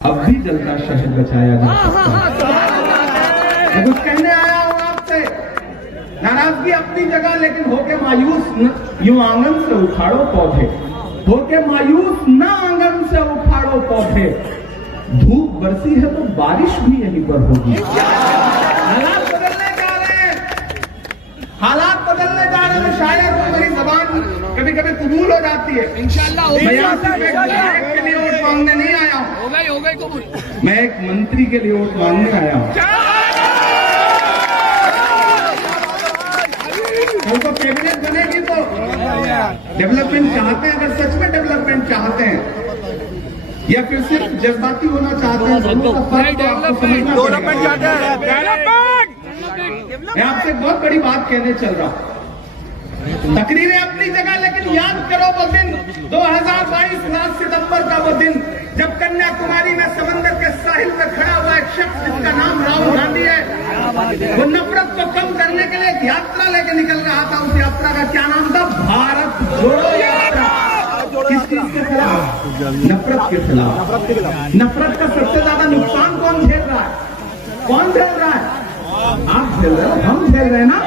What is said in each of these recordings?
अब भी जलता शहर बचाया जा सकता है। मैं कुछ कहने आया हूं आपसे, नाराजगी अपनी जगह, लेकिन होके मायूस यूं आंगन से उखाड़ो पौधे, होके मायूस न आंगन से उखाड़ो पौधे। धूप बरसी है तो बारिश भी यहीं पर होगी। हालात बदलने जा रहे हैं, हालात बदलने जा रहे हैं। शायद तो मेरी जबान कभी कभी कबूल हो जाती है। इंशाअल्लाह मैं यहाँ से के लिए वोट मांगने नहीं आया हूँ, हो गई कबूल। मैं एक मंत्री के लिए वोट मांगने आया हूँ। उनको कैबिनेट बनेगी तो डेवलपमेंट चाहते हैं, अगर सच में डेवलपमेंट चाहते हैं या फिर सिर्फ जज्बाती होना चाहते हैं, डेवलपमेंट चाहते हैं। मैं आपसे एक बहुत बड़ी बात कहने चल रहा हूँ। तकरीरें अपनी जगह, लेकिन याद करो वो दिन 2022 7 सितंबर का वो दिन जब कन्याकुमारी में समंदर के साहिल पे खड़ा हुआ एक शख्स जिसका नाम राहुल गांधी है, वो नफरत को कम करने के लिए एक यात्रा लेके निकल रहा था। उस यात्रा का क्या नाम था? भारत जोड़ो यात्रा। किस चीज के खिलाफ? नफरत के खिलाफ। नफरत का सबसे ज्यादा नुकसान कौन झेल रहा है? कौन झेल रहा है? आप झेल रहे हो, हम झेल रहे हैं ना।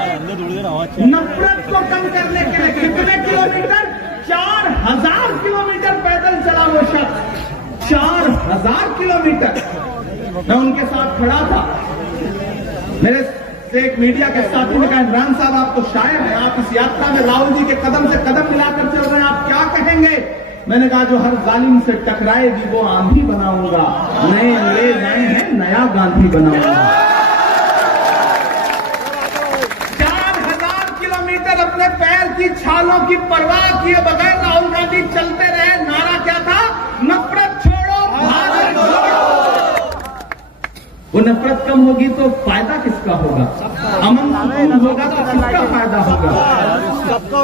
नफरत को कम करने के लिए कितने किलोमीटर? 4000 किलोमीटर पैदल चला वो शख्स, 4000 किलोमीटर। मैं उनके साथ खड़ा था। मेरे से एक मीडिया के साथी ने कहा, इमरान साहब आप तो शायर हैं, आप इस यात्रा में राहुल जी के कदम से कदम मिलाकर चल रहे हैं, आप क्या कहेंगे? मैंने कहा, जो हर जालिम से टकराएगी वो आंधी बनाऊंगा, नए अंग्रेज आए हैं, नया गांधी बनाऊंगा। अपने पैर की छालों की परवाह किए बगैर राहुल गांधी चलते रहे। नारा क्या था? नफरत छोड़ो, भारत जोड़ो। वो नफरत कम होगी तो फायदा किसका होगा? अमन सुकून होगा तो किसका फायदा होगा?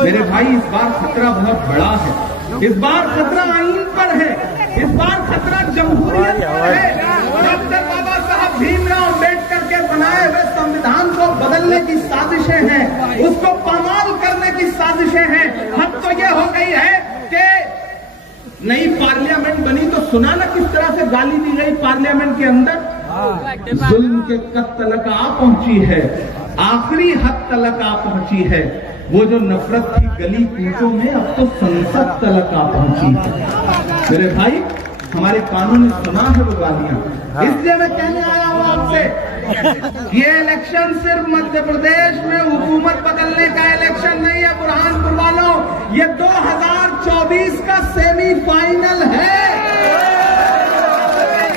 मेरे भाई, इस बार खतरा बहुत बड़ा है। इस बार खतरा आईन पर है, इस बार खतरा जमहूरियत पर है। डॉक्टर बाबा साहब भीमराव अम्बेडकर के बनाए हुए संविधान को बदलने की साजिशें हैं, उसको पामाल करने की साजिशें हैं। हद तो यह हो गई है कि नई पार्लियामेंट बनी तो सुना ना किस तरह से गाली दी गई पार्लियामेंट के अंदर। जुल्म के कद तलक आ पहुंची है, आखिरी हद तलक आ पहुंची है। वो जो नफरत थी गली कूचों में, अब तो संसद तलक आ पहुंची है। मेरे भाई, हमारे कानून ने सुना है वो गालियां, इसलिए मैं कहने आया हूं आपसे, ये इलेक्शन सिर्फ मध्य प्रदेश में हुकूमत बदलने का इलेक्शन नहीं है बुरहानपुर वालों, ये 2024 का सेमीफाइनल है।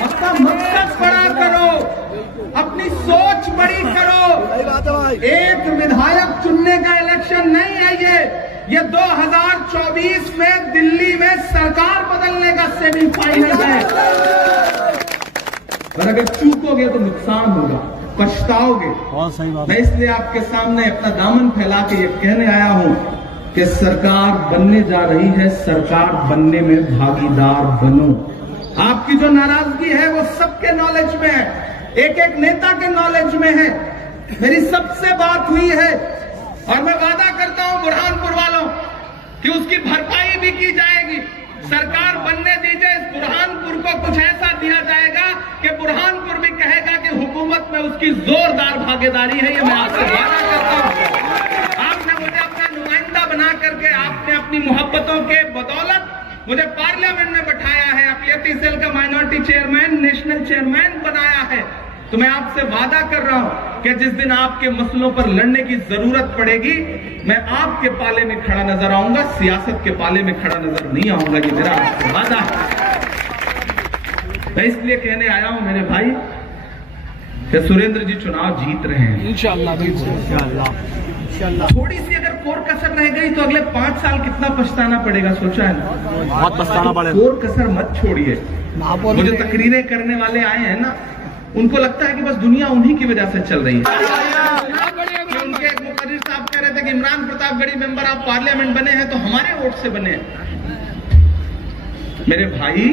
अपना मकसद बड़ा करो, अपनी सोच बड़ी करो। एक विधायक चुनने का इलेक्शन नहीं है ये 2024 में दिल्ली में सरकार बदलने का सेमीफाइनल है। और अगर चूकोगे तो नुकसान होगा, पछताओगे। बहुत सही बात। मैं इसलिए आपके सामने अपना दामन फैला के ये कहने आया हूं कि सरकार बनने जा रही है, सरकार बनने में भागीदार बनो। आपकी जो नाराजगी है वो सबके नॉलेज में है, एक एक नेता के नॉलेज में है। मेरी सबसे बात हुई है और मैं वादा करता हूं बुरहानपुर वालों कि उसकी भरपाई भी की जाएगी। सरकार बनने दीजिए, इस बुरहानपुर को कुछ ऐसा दिया जाएगा कि बुरहानपुर भी कहेगा कि हुकूमत में उसकी जोरदार भागीदारी है। ये मैं आपसे वादा करता हूं। आपने मुझे अपना नुमाइंदा बना करके, आपने अपनी मोहब्बतों के बदौलत मुझे पार्लियामेंट में बैठाया है, अक़लियती सेल का माइनॉरिटी चेयरमैन, नेशनल चेयरमैन बनाया है। तो मैं आपसे वादा कर रहा हूं कि जिस दिन आपके मसलों पर लड़ने की जरूरत पड़ेगी, मैं आपके पाले में खड़ा नजर आऊंगा, सियासत के पाले में खड़ा नजर नहीं आऊंगा। ये मेरा आपसे वादा है। मैं इसलिए कहने आया हूं मेरे भाई कि सुरेंद्र जी चुनाव जीत रहे हैं इंशाअल्लाह। थोड़ी सी अगर कोर कसर रह गई तो अगले 5 साल कितना पछताना पड़ेगा, सोचा है ना? बहुत पछताना पड़ेगा। कोर कसर मत छोड़िए। वो जो तकरीरें करने वाले आए हैं ना, उनको लगता है कि बस दुनिया उन्हीं की वजह से चल रही है। उनके एक मुखर्री साहब कह रहे थे कि इमरान प्रतापगढ़ी मेंबर आप पार्लियामेंट बने हैं तो हमारे वोट से बने हैं। मेरे भाई,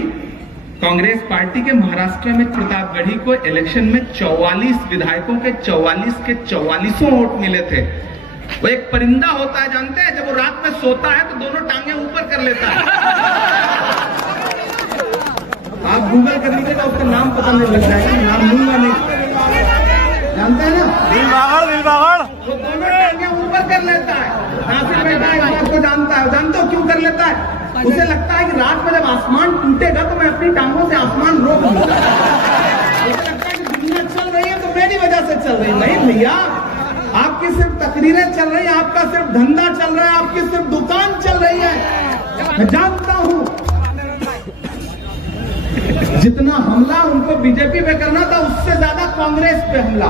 कांग्रेस पार्टी के महाराष्ट्र में प्रतापगढ़ी को इलेक्शन में 44 विधायकों के 44 के 44 वोट मिले थे। वो एक परिंदा होता है, जानते हैं, जब वो रात में सोता है तो दोनों टांगे ऊपर कर लेता है। आप गूगल कर लीजिएगा, उसका नाम पता नहीं लग जाएगा, नाम लूंगा नहीं, जानते हैं ना, वो दोनों टांगे ऊपर कर लेता है, नासिर बैठा है, बात को जानता है, जानते हो क्यों कर लेता है? उसे लगता है कि रात में जब आसमान टूटेगा तो मैं अपनी टांगों से आसमान रोक लूंगा। उसे लगता है कि दुनिया चल रही है तो मेरी वजह से चल रही है। नहीं भैया, आपकी सिर्फ तकरीरें चल रही है, आपका सिर्फ धंधा चल रहा है, आपकी सिर्फ दुकान चल रही है। मैं जानता हूं जितना हमला उनको बीजेपी पे करना था, उससे ज्यादा कांग्रेस पे हमला।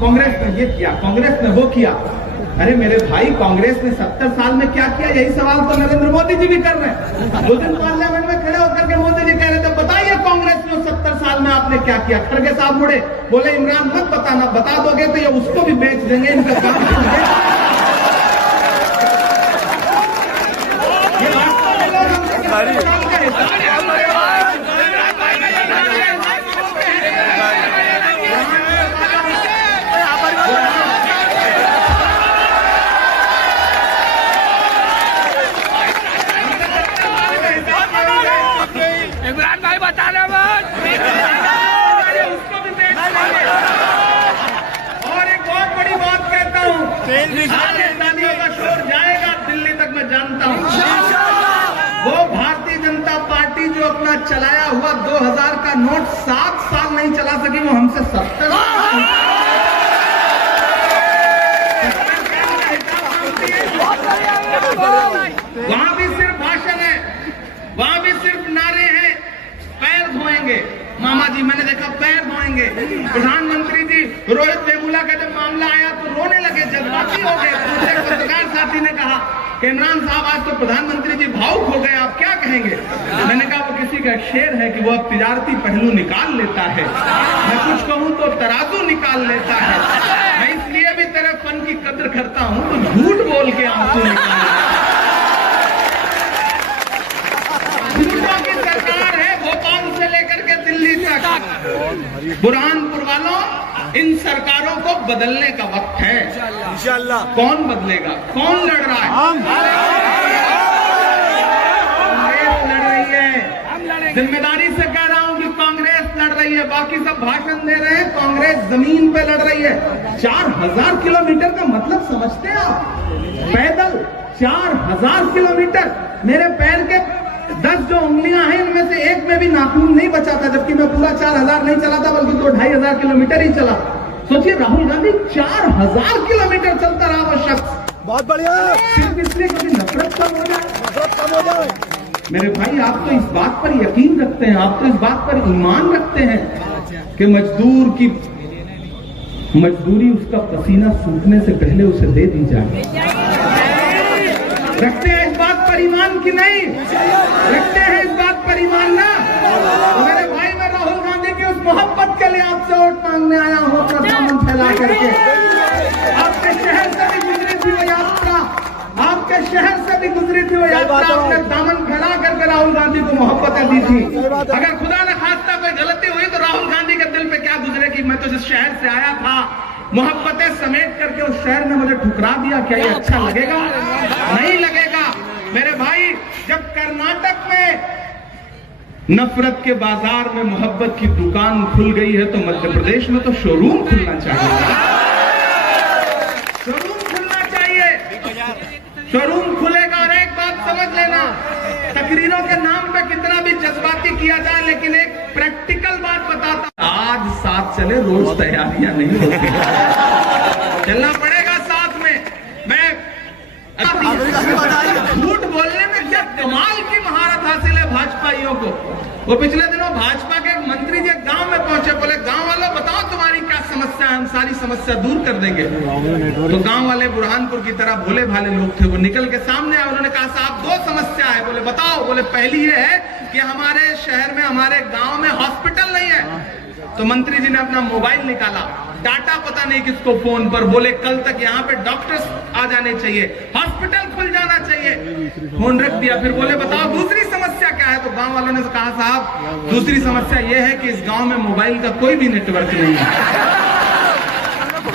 कांग्रेस ने ये किया, कांग्रेस ने वो किया। अरे मेरे भाई, कांग्रेस ने 70 साल में क्या किया? यही सवाल तो नरेंद्र मोदी जी भी कर रहे हैं। दो दिन पार्लियामेंट में खड़े होकर के मोदी जी कह रहे थे, बताइए कांग्रेस ने 70 साल में आपने क्या किया? खड़गे साहब मुड़े, बोले इमरान मत बताना, बता दोगे तो ये उसको भी बेच देंगे, इनका काम इमरान भाई बताना मत। और एक बहुत बड़ी बात कहता हूँ, राजस्थानियों का शोर जाएगा दिल्ली तक, मैं जानता हूँ। वो भारतीय जनता पार्टी जो अपना चलाया हुआ 2000 का नोट 7 साल नहीं चला सकी, वो हमसे 70 वहां भी सिर्फ भाषण है, वहां भी सिर्फ नारे हैं, पैर धोएंगे। मामा जी मैंने देखा पैर धोएंगे। प्रधानमंत्री जी रोहित वेमुला का जब मामला आया तो रोने लगे, जज्बाती हो गए। दूसरे पत्रकार साथी ने कहा कि इमरान साहब आज तो प्रधानमंत्री जी भावुक हो गए, आप क्या कहेंगे? मैंने कहा वो किसी का शेर है कि वो अब तिजारती पहलू निकाल लेता है, मैं कुछ कहूं तो तराजू निकाल लेता है। मैं इसलिए भी तेरे फन की कद्र करता हूं तो झूठ बोल के आंसू निकाल। झूठों की सरकार है, भोपाल से लेकर के दिल्ली तक। बुरहानपुर वालों, इन सरकारों को बदलने का वक्त है इंशाअल्लाह। कौन बदलेगा? कौन लड़ रहा है? कांग्रेस लड़ रही है। जिम्मेदारी से कह रहा हूं कि कांग्रेस लड़ रही है, बाकी सब भाषण दे रहे हैं, कांग्रेस जमीन पे लड़ रही है। 4000 किलोमीटर का मतलब समझते हैं आप? पैदल 4000 किलोमीटर। मेरे पैर के 10 जो उंगलियां हैं, इनमें से एक में भी नाखून नहीं बचा था, जबकि मैं पूरा 4000 नहीं चला था, बल्कि 2-2500 किलोमीटर ही चला। सोचिए, राहुल गांधी 4000 किलोमीटर चलता रहा वो शख्स। बहुत बढ़िया। सिर्फ इसलिए कभी नफरत कम हो जाए। मेरे भाई, आप तो इस बात पर यकीन रखते हैं, आप तो इस बात पर ईमान रखते हैं कि मजदूर की मजदूरी उसका पसीना सूखने से पहले उसे दे दी जाए। रखते हैं इस बात पर ईमान की नहीं? रखते हैं इस बात पर ईमान ना? तो मेरे भाई, मैं राहुल गांधी की उस मोहब्बत के लिए आपसे वोट मांगने आया हूँ, अपना दामन फैला करके। आपके शहर से भी गुजरी थी वो यात्रा, आपके शहर से भी गुजरी थी वो यात्रा, आपने दामन फैला करके राहुल गांधी को मोहब्बतें दी थी। अगर खुदा न खास्ता कोई गलती हुई तो राहुल गांधी के दिल पे क्या गुजरेगी? मैं तो जिस शहर से आया था, मोहब्बतें समेट करके उस शहर ने मुझे ठुकरा दिया। क्या ये अच्छा लगेगा? नहीं लगेगा। मेरे भाई, जब कर्नाटक में नफरत के बाजार में मोहब्बत की दुकान खुल गई है, तो मध्य प्रदेश में तो शोरूम खुलना चाहिए। शोरूम खुलना चाहिए। शोरूम खुलेगा। और एक बात समझ लेना, तकरीरों के नाम पे कितना भी जज्बाती किया जाए, लेकिन एक प्रैक्टिकल बात बताता, आज साथ चले, रोज तैयारियां नहीं होती, चलना पड़ेगा साथ में। मैं झूठ बोलने में क्या कमाल की महारत हासिल है भाजपाइयों को। वो पिछले दिनों भाजपा के एक मंत्री जी गांव में पहुंचे, बोले गांव वालों बताओ तुम्हारी क्या समस्या है, हम सारी समस्या दूर कर देंगे। तो गांव वाले बुरहानपुर की तरह भोले भाले लोग थे, वो निकल के सामने आए, उन्होंने कहा साहब 2 समस्या है। बोले बताओ। बोले पहली ये है कि हमारे शहर में, हमारे गांव में हॉस्पिटल नहीं है। तो मंत्री जी ने अपना मोबाइल निकाला, डाटा पता नहीं किसको फोन पर, बोले कल तक यहाँ पे डॉक्टर्स आ जाने चाहिए, हॉस्पिटल खुल जाना चाहिए। फोन रख दिया। फिर बोले बताओ दूसरी समस्या क्या है? तो गांव वालों ने कहा साहब दूसरी समस्या ये है कि इस गांव में मोबाइल का कोई भी नेटवर्क नहीं है।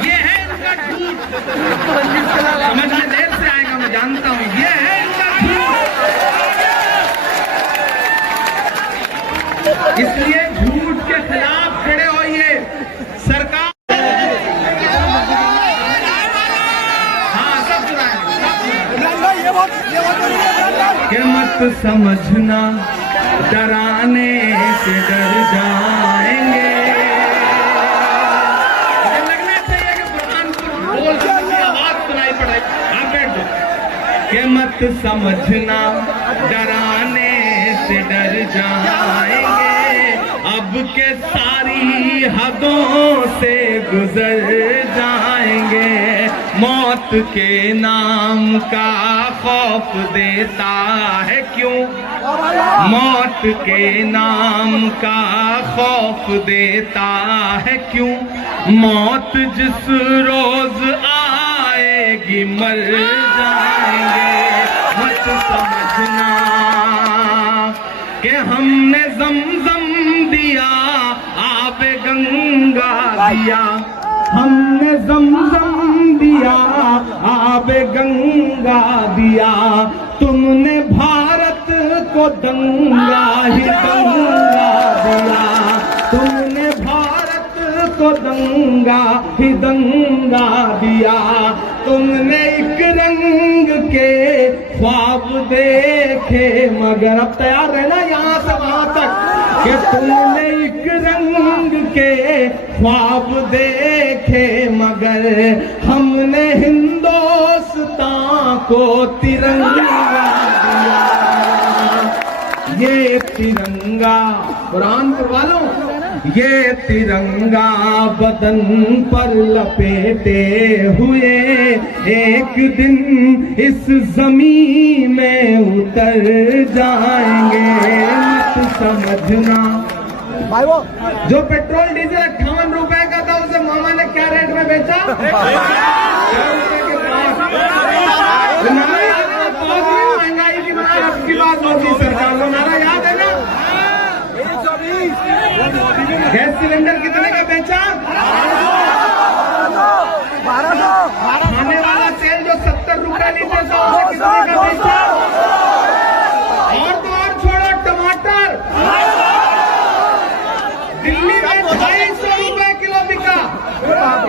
ये है इनका झूठ। समझ में देर से आएगा, मैं जानता हूं। ये है इनका झूठ। इसलिए झूठ के खिलाफ खड़े होइए। सरकार हाँ सब के मत समझना डराने से डर जाएंगे। लगना चाहिए कि बुरहानपुर बोल की आवाज सुनाई पड़े। आप बैठ जाओ। के मत समझना डराने से डर जाएंगे, अब के सारी हदों से गुजर जाएंगे। मौत के नाम का खौफ देता है क्यों, मौत के नाम का खौफ देता है क्यों, मौत जिस रोज आएगी मर जाएंगे। मत समझना कि हमने ज़मज़म दिया आबे गंगा दिया, हमने ज़मज़म दिया आबे गंगा दिया, तुमने भारत को दंगा ही दंगा दिया, तुमने भारत को दंगा ही दंगा दिया। तुमने एक रंग के ख्वाब देखे मगर अब तैयार रहना यहाँ से वहां तक कि तुमने एक रंग के ख्वाब देखे मगर हमने हिंदुस्तान को तिरंगा दिया। ये तिरंगा बुरहानपुर वालों, ये तिरंगा बदन पर लपेटे हुए एक दिन इस जमीन में उतर जाएंगे। मत समझना जो पेट्रोल डीजल 58 रुपए का था उसे मामा ने क्या रेट में बेचा? 6 रुपए के पास। महंगाई की बात आपकी बात होगी सरकार को नारा याद है ना? गैस सिलेंडर कितने का बेचा? 1200। खाने वाला तेल जो 70 रुपए लीटर था उसे कितने का बेचा? और तो और छोड़ो टमाटर दिल्ली में 250 रुपए किलो बिका।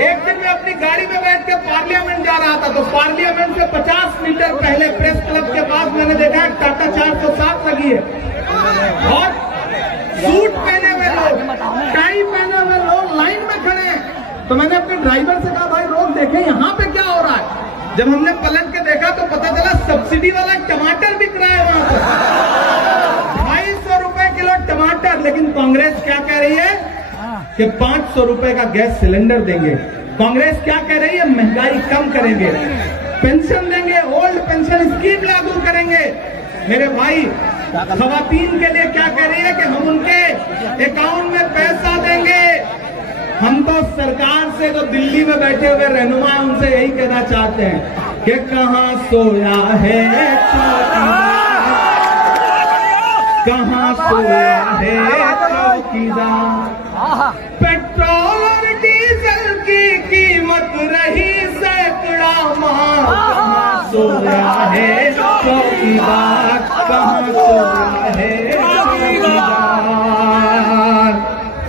एक दिन मैं अपनी गाड़ी में बैठ के पार्लियामेंट जा रहा था तो पार्लियामेंट से 50 मीटर पहले प्रेस क्लब के पास मैंने देखा टाटा 407 लगी है और सूट पहने हुए लोग, टाई पहने हुए लोग लाइन में खड़े हैं। तो मैंने अपने ड्राइवर से कहा भाई रोक देखें यहाँ पे क्या हो रहा है। जब हमने पलट के देखा तो पता चला सब्सिडी वाला टमाटर बिक रहा है वहां पर 250 रुपए किलो टमाटर। लेकिन कांग्रेस क्या कह रही है कि 500 रुपए का गैस सिलेंडर देंगे। कांग्रेस क्या कह रही है महंगाई कम करेंगे, पेंशन देंगे, ओल्ड पेंशन स्कीम लागू करेंगे। मेरे भाई खवातीन के लिए क्या कह रही है कि हम उनके अकाउंट में पैसा देंगे। हम तो सरकार से जो दिल्ली में बैठे हुए रहनुमा हैं उनसे यही कहना चाहते हैं कि कहां सोया है कहां सोया है चौकीदार। पेट्रोल और डीजल की कीमत रही सैकड़ा मां, कहां सोया है चौकीदार, कहां सोया है चौकीदार।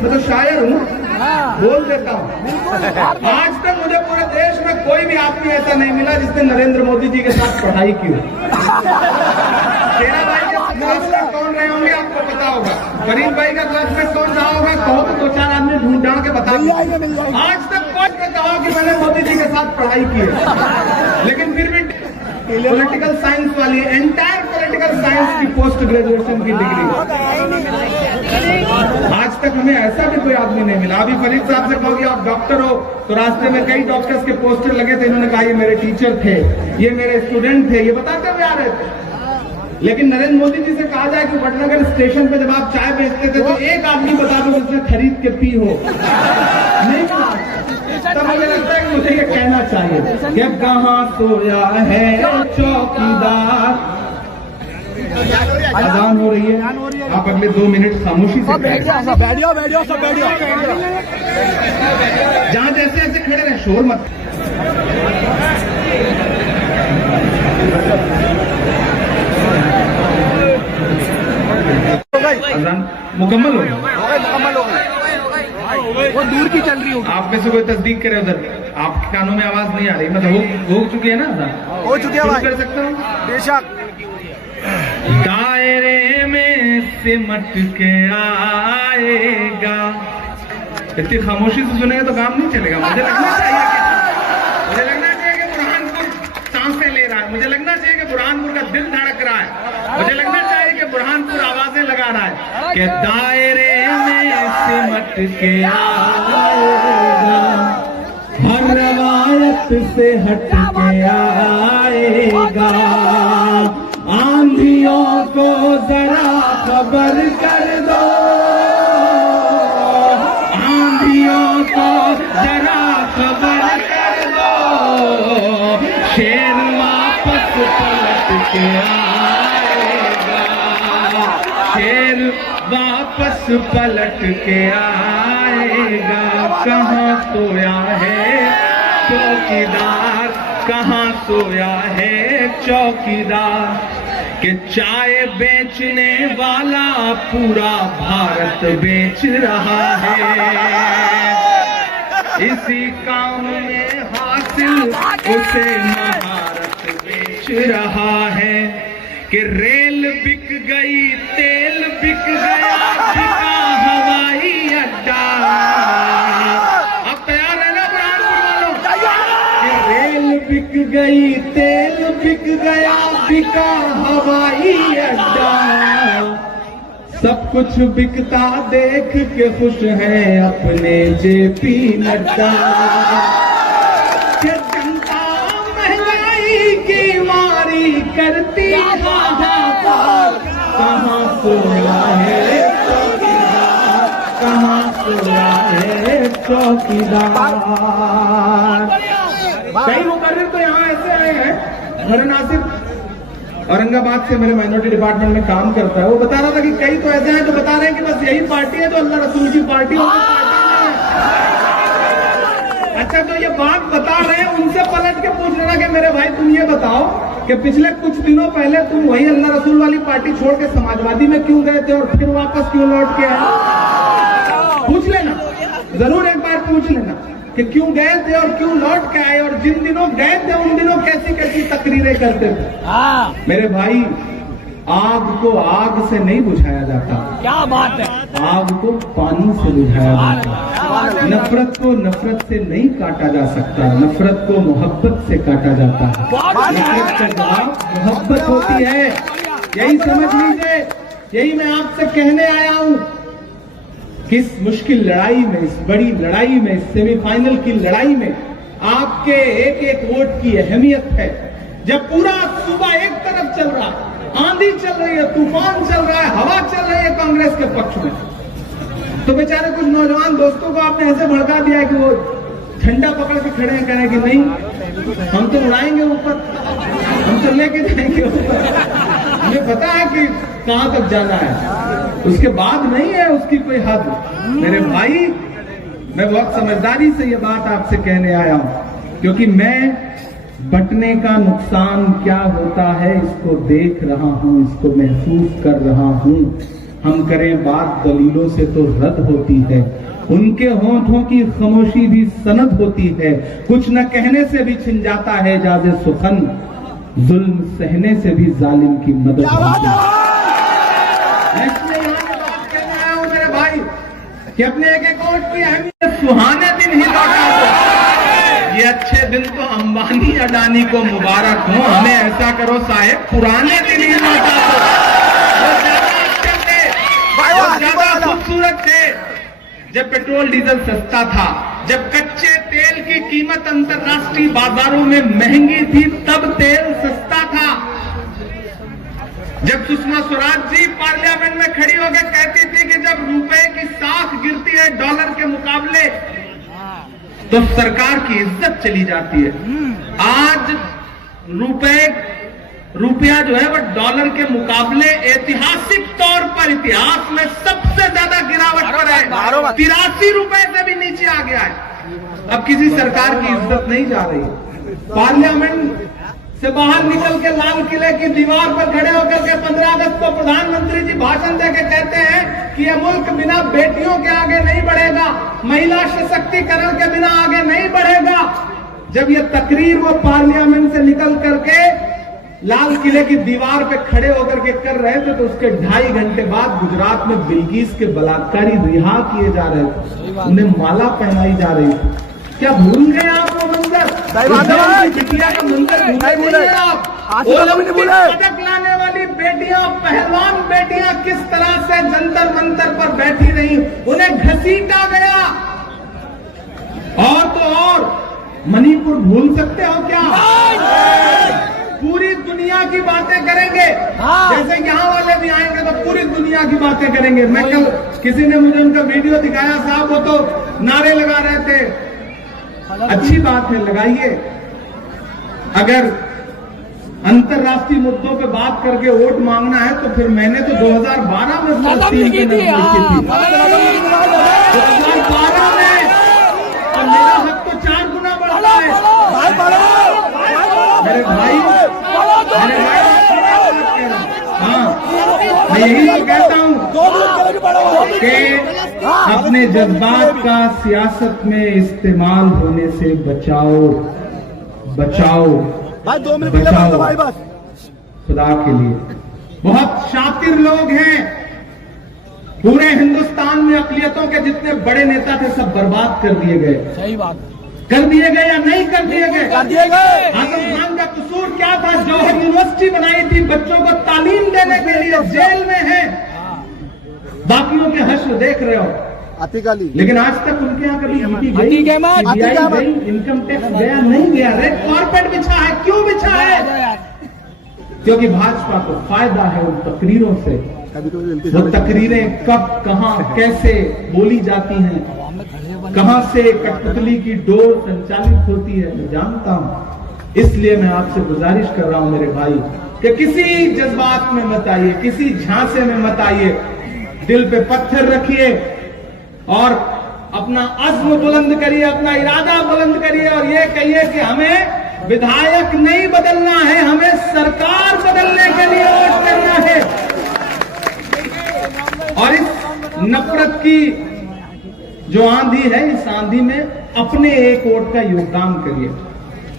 मैं तो शायर हूँ, बोल देता हूँ। आज तक मुझे पूरे देश में कोई भी आदमी ऐसा नहीं मिला जिसने नरेंद्र मोदी जी के साथ पढ़ाई की हो। तेरा भाई के क्लासमेट कौन रहे होंगे आपको पता होगा, गरीब भाई का क्लासमेट कौन रहा होगा कहो तो 2-4 आदमी ढूंढ ढांड के बता। आज तक कोई ने कहा कि मैंने मोदी जी के साथ पढ़ाई की है। लेकिन फिर भी पॉलिटिकल साइंस वाली एंटायर पॉलिटिकल साइंस की पोस्ट ग्रेजुएशन की डिग्री आज तक हमें ऐसा भी कोई आदमी नहीं मिला। अभी फरीद साहब से कहोगे आप डॉक्टर हो तो रास्ते में कई डॉक्टर्स के पोस्टर लगे थे, इन्होंने कहा ये मेरे टीचर थे, ये मेरे स्टूडेंट थे, ये बताते हुए आ रहे थे। लेकिन नरेंद्र मोदी जी से कहा जाए कि वडनगर स्टेशन पे जब आप चाय बेचते थे तो एक आदमी बता दो उसने खरीद के पी हो, नहीं कहा। तब मुझे लगता है कि मुझे ये कहना चाहिए कि कहां सोया है चौकीदार। अजान हो रही है, आप अगले 2 मिनट खामोशी से बैठ जाओ। जहां जैसे ऐसे खड़े रहे, शोर मत। अजान मुकम्मल हो गया। मुकम्मल हो गई, वो दूर की चल रही होगी। आप में से कोई तस्दीक करे उधर, आपके कानों में आवाज नहीं आ रही, मतलब हो चुकी है ना अजान? हो चुकी है शुरू भाई, कर सकता हूँ? बेशक। दायरे में सिमट के आएगा। इतनी खामोशी से सुनेगा तो काम नहीं चलेगा। मुझे लगना चाहिए कि बुरहानपुर सांसें ले रहा है, मुझे लगना चाहिए कि बुरहानपुर का दिल धड़क रहा है, मुझे लगना चाहिए कि बुरहानपुर आवाजें लगा रहा है कि दायरे में सिमट के आएगा, हर रवायत से हट के आएगा, आंधियों को जरा खबर कर दो, आंधियों को जरा खबर कर दो, शेर वापस पलट के आएगा, शेर वापस पलट के आएगा। कहाँ सोया है चौकीदार, कहाँ सोया है चौकीदार, कि चाय बेचने वाला पूरा भारत बेच रहा है, इसी काम में हासिल उसे महारत बेच रहा है, कि रेल बिक गई, तेल बिक गया, बिका हवाई अड्डा। अब तैयार है ना बुरहानपुर वालों? कि रेल बिक गई, तेल बिक गया, बिका हवाई अड्डा, सब कुछ बिकता देख के खुश है अपने जेपी नड्डा। जनता महंगाई की मारी करती हाहाकार, कहाँ सोया है चौकीदार, कहाँ सोया है चौकीदार। कई मुकर्रिर तो यहाँ ऐसे आए हैं, मेरे नासिर औरंगाबाद से मेरे माइनॉरिटी डिपार्टमेंट में काम करता है, वो बता रहा था कि कई तो ऐसे हैं जो बता रहे हैं कि बस यही पार्टी है जो अल्लाह रसूल की पार्टी है। अच्छा, तो ये बात बता रहे हैं, उनसे पलट के पूछ लेना कि मेरे भाई तुम ये बताओ कि पिछले कुछ दिनों पहले तुम वही अल्लाह रसूल वाली पार्टी छोड़ के समाजवादी में क्यों गए थे और फिर वापस क्यों लौट के आए? पूछ लेना, जरूर एक बार पूछ लेना कि क्यों गए थे और क्यों लौट के आए, और जिन दिनों गए थे उन दिनों कैसी कैसी तकरीरें करते थे। मेरे भाई, आग को आग से नहीं बुझाया जाता, क्या बात है, आग को पानी से बुझाया जाता है। नफरत को नफरत से नहीं काटा जा सकता, नफरत को मोहब्बत से काटा जाता है। नफरत के बाद मोहब्बत होती है, यही समझ लीजिए। यही मैं आपसे कहने आया हूं कि इस मुश्किल लड़ाई में, इस बड़ी लड़ाई में, इस सेमीफाइनल की लड़ाई में आपके एक एक वोट की अहमियत है। जब पूरा सूबा एक तरफ चल रहा है, आंधी चल रही है, तूफान चल रहा है, हवा चल रही है कांग्रेस के पक्ष में, तो बेचारे कुछ नौजवान दोस्तों को आपने ऐसे भड़का दिया कि वो झंडा पकड़ के खड़े हैं, कह रहे हैं कि नहीं हम तो उड़ाएंगे ऊपर, हम तो लेके जाएंगे ऊपर, हमें पता है कि कहां तक जाना है, उसके बाद नहीं है उसकी कोई हद। मेरे भाई, मैं बहुत समझदारी से ये बात आपसे कहने आया हूं, क्योंकि मैं बंटने का नुकसान क्या होता है इसको देख रहा हूं, इसको महसूस कर रहा हूं। हम करें बात दलीलों से तो रद्द होती है, उनके होठों की खामोशी भी सनद होती है, कुछ न कहने से भी छिन जाता है जाज़े सुखन, जुल्म सहने से भी जालिम की मदद होती है। इसलिए यहाँ पे बात कहने आया हूं मेरे भाई कि अपने एक एक वोट की अहमियत सुहाने दिन ही लौटा दो। ये अच्छे दिन तो अंबानी अडानी को मुबारक हो, हमें ऐसा करो साहेब पुराने दिन ही लौटा दो। वो ज्यादा अच्छे थे, वो ज्यादा खूबसूरत थे जब पेट्रोल डीजल सस्ता था, जब कच्चे तेल की कीमत अंतर्राष्ट्रीय बाजारों में महंगी थी, तब तेल सस्ता था। जब सुषमा स्वराज जी पार्लियामेंट में खड़ी होकर कहती थी कि जब रुपए की साख गिरती है डॉलर के मुकाबले तो सरकार की इज्जत चली जाती है। आज रुपया जो है वह डॉलर के मुकाबले ऐतिहासिक तौर पर इतिहास में सबसे ज्यादा गिरावट पर है, 83 रुपए से भी नीचे आ गया है। अब किसी सरकार की इज्जत नहीं जा रही। पार्लियामेंट से बाहर निकल के लाल किले की दीवार पर खड़े होकर के 15 अगस्त को प्रधानमंत्री जी भाषण देके कहते हैं कि यह मुल्क बिना बेटियों के आगे नहीं बढ़ेगा, महिला सशक्तिकरण के बिना आगे नहीं बढ़ेगा। जब ये तकरीर वो पार्लियामेंट से निकल करके लाल किले की दीवार पे खड़े होकर के कर रहे थे, तो उसके 2.5 घंटे बाद गुजरात में बिल्किस के बलात्कारी रिहा किए जा रहे थे, उन्हें माला पहनाई जा रही थी। क्या भूल गए आप वो मंजर? बिटिया का मंजर भूल गए आप? पदक लाने वाली बेटियां, पहलवान बेटियां किस तरह से जंतर मंतर पर बैठी रही, उन्हें घसीटा गया। और तो और मणिपुर भूल सकते हो क्या? पूरी दुनिया की बातें करेंगे। जैसे यहाँ वाले भी आएंगे तो पूरी दुनिया की बातें करेंगे। मैं कल किसी ने मुझे उनका वीडियो दिखाया, साहब वो तो नारे लगा रहे थे। अच्छी बात है, लगाइए। अगर अंतर्राष्ट्रीय मुद्दों पे बात करके वोट मांगना है तो फिर मैंने तो 2012 में फलस्तीन की नज़म लिखी थी, 2012 में, और मेरा हक तो 4 गुना बढ़ता है। मेरे भाई, हाँ, मैं यही तो कहता हूँ कि अपने जज्बात का सियासत में इस्तेमाल होने से बचाओ, बचाओ भाई। 2 मिनट बचाओ भाई, बस खुदा के लिए। बहुत शातिर लोग हैं पूरे हिंदुस्तान में, अक़लियतों के जितने बड़े नेता थे सब बर्बाद कर दिए गए। सही बात, कर दिए गए या नहीं कर दिए गए? कर दिए गए। आजम खान का कसूर क्या था? जौहर यूनिवर्सिटी बनाई थी बच्चों को तालीम देने के लिए, जेल में है। बाकियों के हश्र देख रहे हो, लेकिन आज तक उनके यहाँ कभी ईडी गई, सीबीआई गई, इनकम टैक्स गया नहीं गया? रेड कारपेट बिछा है, क्यों बिछा है? क्योंकि भाजपा को फायदा है उन तकरीरों से। वो तकरीरें कब, कहां, कैसे बोली जाती हैं, कहां से कठपुतली की डोर संचालित होती है, मैं जानता हूं। इसलिए मैं आपसे गुजारिश कर रहा हूं मेरे भाई कि किसी जज्बात में मत आइए, किसी झांसे में मत आइए। दिल पे पत्थर रखिए और अपना अज़्म बुलंद करिए, अपना इरादा बुलंद करिए और ये कहिए कि हमें विधायक नहीं बदलना है, हमें सरकार बदलने के लिए वोट करना है। और इस नफरत की जो आंधी है, इस आंधी में अपने एक वोट का योगदान करिए।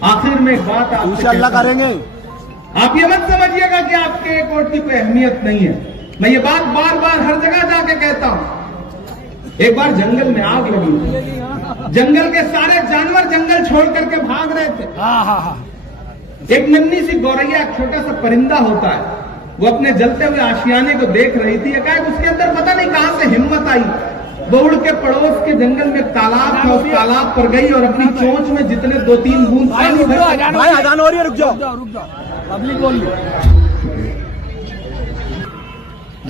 आखिर में एक बात आपसे करेंगे, आप ये मत समझिएगा कि आपके एक वोट की कोई अहमियत नहीं है। मैं ये बात बार बार हर जगह जाके कहता हूं। एक बार जंगल में आग लगी, जंगल के सारे जानवर जंगल छोड़ करके भाग रहे थे। एक नन्ही सी गौरैया, एक छोटा सा परिंदा होता है, वो अपने जलते हुए आशियाने को देख रही थी। एकाएक उसके अंदर पता नहीं कहां से हिम्मत आई, वो उड़ के पड़ोस के जंगल में तालाब था, उस तालाब पर गई और अपनी चोंच में जितने 2-3 बूंद पानी भर। भाई अजान हो रही है, रुक जाओ। पब्लिक बोल रही।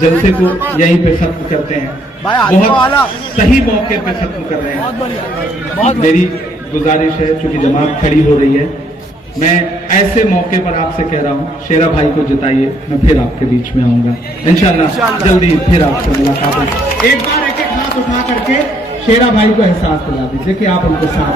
जलसे को यहीं पे खत्म करते हैं, बहुत सही मौके पे खत्म कर रहे हैं। मेरी गुजारिश है, चूंकि जमात खड़ी हो रही है, मैं ऐसे मौके पर आपसे कह रहा हूँ, शेरा भाई को जिताइए, मैं फिर आपके बीच में आऊंगा इंशाल्लाह, जल्दी फिर आपसे मुलाकात होगी। एक बार एक एक हाथ उठा करके शेरा भाई को एहसास दिला दीजिए कि आप उनके साथ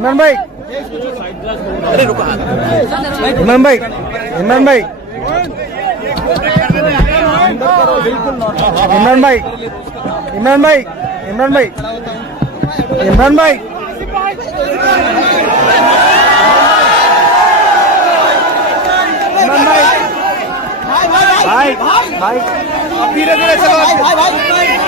इमरान भाई, अरे रुको, इमरान भाई, इमरान भाई, इमरान भाई, इमरान भाई, इमरान भाई, इमरान भाई भाई भाई धीरे धीरे चलो